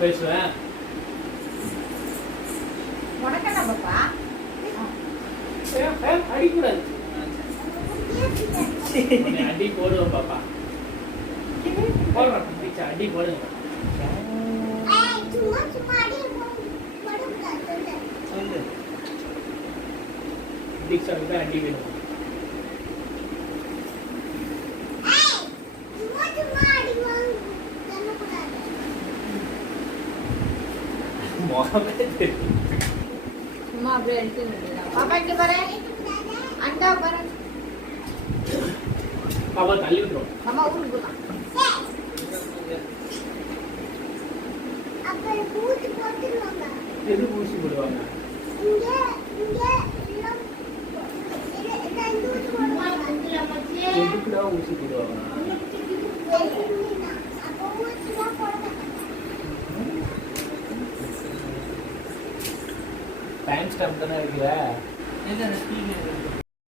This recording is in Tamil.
பேசுவேன். உனக்கென்ன பாப்பா? அடிக்கூடாது. அடி போடுவோம் பாப்பா. போடுறோம் அடி போடுங்க. சொல்லு. தீக்ஷாவுக்கு தான் அடி வேணும். சும்மா அப்படியே எடுத்து பாப்பா இங்க பாரு. அண்டா பாரு. பாப்பா தள்ளி விட்டுரும். அம்மா ஊருக்கு போலாம். அப்ப ஊசி போட்டுருவாங்க. எது ஊசி போடுவாங்க? இங்க எல்லாம் ஊசி போடுவாங்க. எதுக்குடா ஊசி போடுவாங்க? அப்போ ஊசி தான் போடுவாங்க. டைம் ஸ்டாம்ப் தானே இருக்குல்ல? எது அந்த ஸ்பீக்கர்